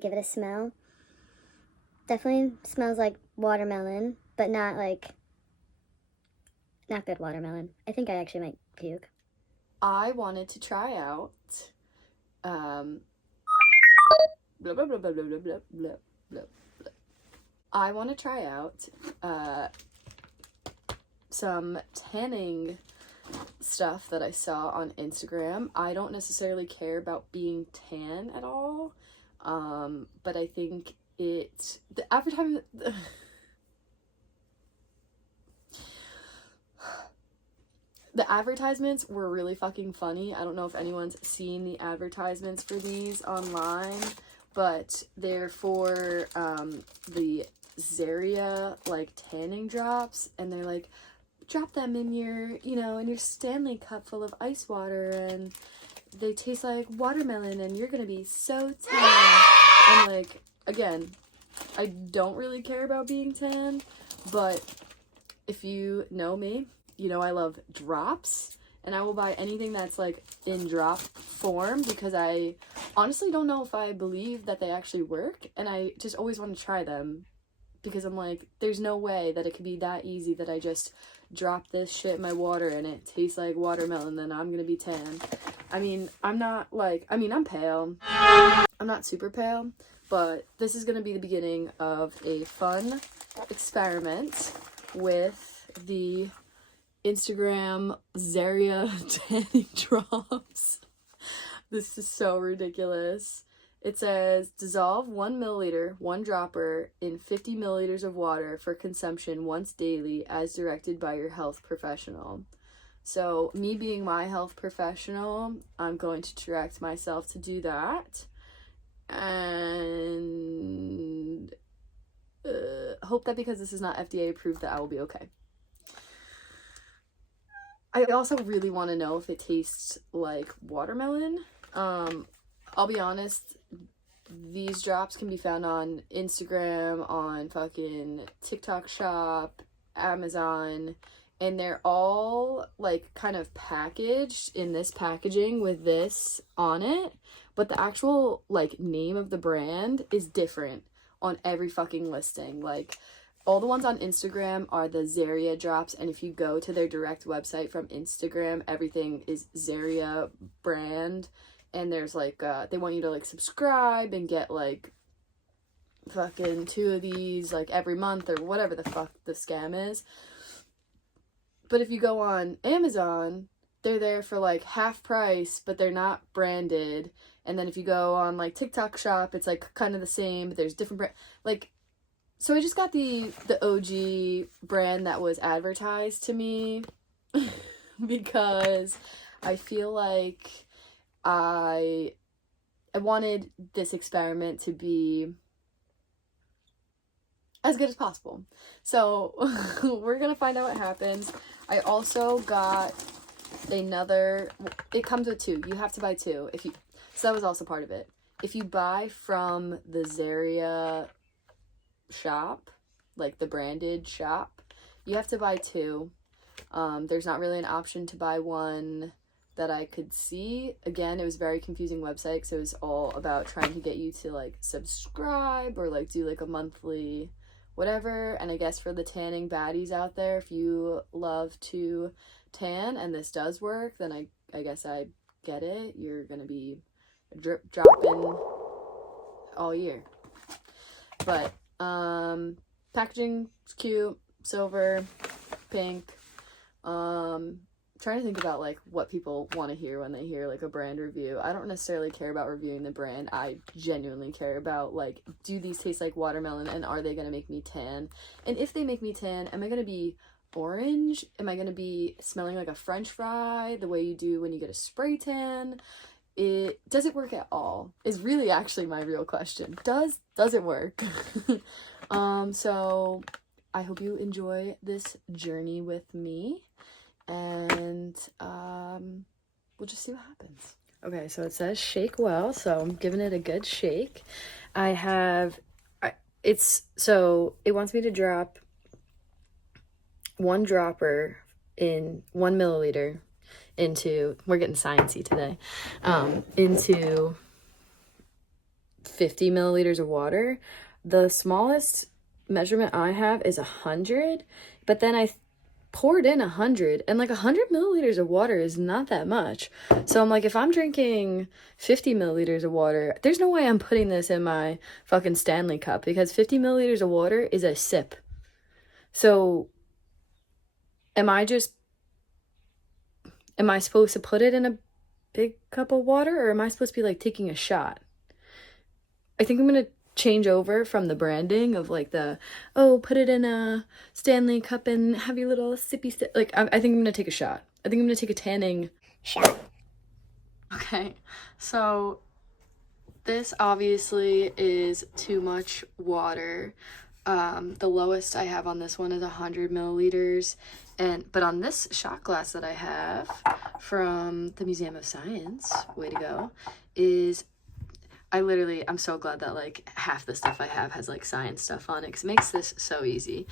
Give it a smell. Definitely smells like watermelon, but not good watermelon. I think I actually might puke. I wanted to try out blah blah blah blah blah blah blah blah blah. I want to try out some tanning stuff that I saw on Instagram. I don't necessarily care about being tan at all, but I think the advertisement. The advertisements were really fucking funny. I don't know if anyone's seen the advertisements for these online, but they're for the Zeria like tanning drops, and they're like, drop them in your, in your Stanley cup full of ice water, and they taste like watermelon, and you're gonna be so tan. And like, again, I don't really care about being tan, but if you know me, you know I love drops, and I will buy anything that's like in drop form because I honestly don't know if I believe that they actually work, and I just always want to try them because I'm like, there's no way that it could be that easy that I just drop this shit in my water and it tastes like watermelon, then I'm gonna be tan. I mean, I'm pale. I'm not super pale, but this is gonna be the beginning of a fun experiment with the Instagram Zeria tanning drops. This is so ridiculous. It says, dissolve 1 milliliter, 1 dropper in 50 milliliters of water for consumption once daily as directed by your health professional. So me being my health professional, I'm going to direct myself to do that. And hope that because this is not FDA approved that I will be okay. I also really want to know if it tastes like watermelon. I'll be honest, these drops can be found on Instagram, on fucking TikTok Shop, Amazon, and they're all like kind of packaged in this packaging with this on it, but the actual like name of the brand is different on every fucking listing. Like, all the ones on Instagram are the Zeria drops, and if you go to their direct website from Instagram, everything is Zeria brand, and there's like, they want you to like subscribe and get like fucking 2 of these like every month or whatever the fuck the scam is. But if you go on Amazon, they're there for like half price, but they're not branded. And then if you go on like TikTok Shop, it's like kind of the same, but there's different brand, like. So I just got the OG brand that was advertised to me because I feel like I wanted this experiment to be as good as possible. So we're gonna find out what happens. I also got another, it comes with 2. You have to buy 2 so that was also part of it. If you buy from the Zeria shop, like the branded shop, you have to buy 2. There's not really an option to buy 1 that I could see. Again, it was a very confusing website because it was all about trying to get you to like subscribe or like do like a monthly whatever. And I guess for the tanning baddies out there, if you love to tan and this does work, then I guess I get it. You're gonna be drip dropping all year. But packaging is cute, silver, pink. Trying to think about like what people want to hear when they hear like a brand review. I don't necessarily care about reviewing the brand. I genuinely care about like, do these taste like watermelon, and are they gonna make me tan? And if they make me tan, am I gonna be orange? Am I gonna be smelling like a French fry the way you do when you get a spray tan? Does it work at all is really actually my real question. Does it work? So I hope you enjoy this journey with me, and we'll just see what happens. Okay, so it says shake well, so I'm giving it a good shake. It wants me to drop 1 dropper in 1 milliliter into, we're getting sciencey today, into 50 milliliters of water. The smallest measurement I have is 100, but then I poured in 100, and like 100 milliliters of water is not that much. So I'm like, if I'm drinking 50 milliliters of water, there's no way I'm putting this in my fucking Stanley cup, because 50 milliliters of water is a sip. So am I supposed to put it in a big cup of water, or am I supposed to be like taking a shot? I think I'm gonna change over from the branding of like put it in a Stanley cup and have your little sippy sip. Like, I think I'm gonna take a shot. I think I'm gonna take a tanning shot. Okay, so this obviously is too much water. The lowest I have on this one is 100 milliliters. But on this shot glass that I have from the Museum of Science, way to go, is I'm so glad that like half the stuff I have has like science stuff on it, because it makes this so easy.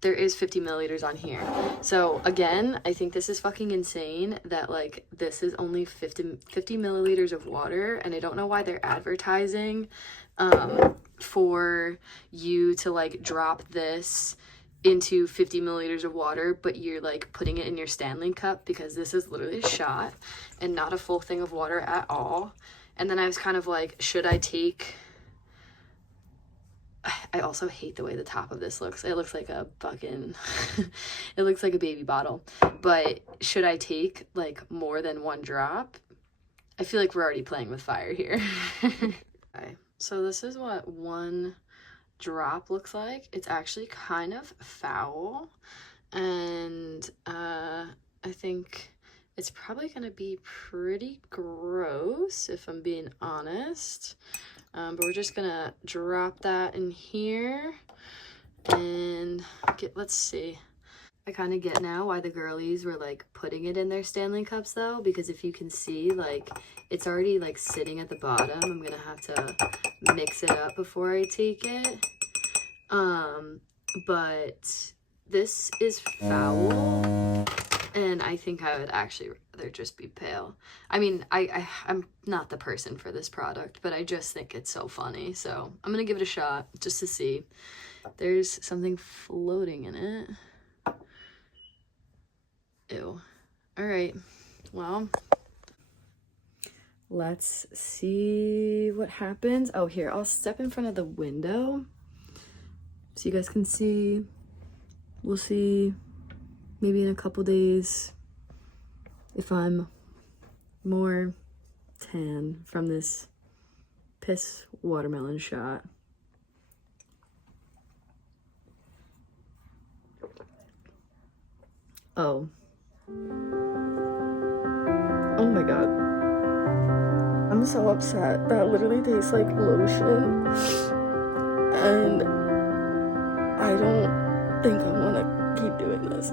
There is 50 milliliters on here. So again, I think this is fucking insane that like this is only 50 milliliters of water, and I don't know why they're advertising for you to like drop this into 50 milliliters of water, but you're like putting it in your Stanley cup, because this is literally a shot and not a full thing of water at all. And then I was kind of like, should I take... I also hate the way the top of this looks. It looks like a fucking... it looks like a baby bottle. But should I take like more than one drop? I feel like we're already playing with fire here. Okay, so this is what one drop looks like. It's actually kind of foul. And I think it's probably gonna be pretty gross if I'm being honest. But we're just gonna drop that in here and let's see. I kind of get now why the girlies were like putting it in their Stanley cups though, because if you can see, like it's already like sitting at the bottom. I'm gonna have to mix it up before I take it. But this is foul, and I think I would actually rather just be pale. I mean, I'm not the person for this product, but I just think it's so funny. So I'm gonna give it a shot just to see. There's something floating in it. Ew. All right, well, let's see what happens. Oh, here, I'll step in front of the window so you guys can see. We'll see maybe in a couple days if I'm more tan from this piss watermelon shot. Oh. Oh my god. I'm so upset. That literally tastes like lotion. And I don't think I want to keep doing this.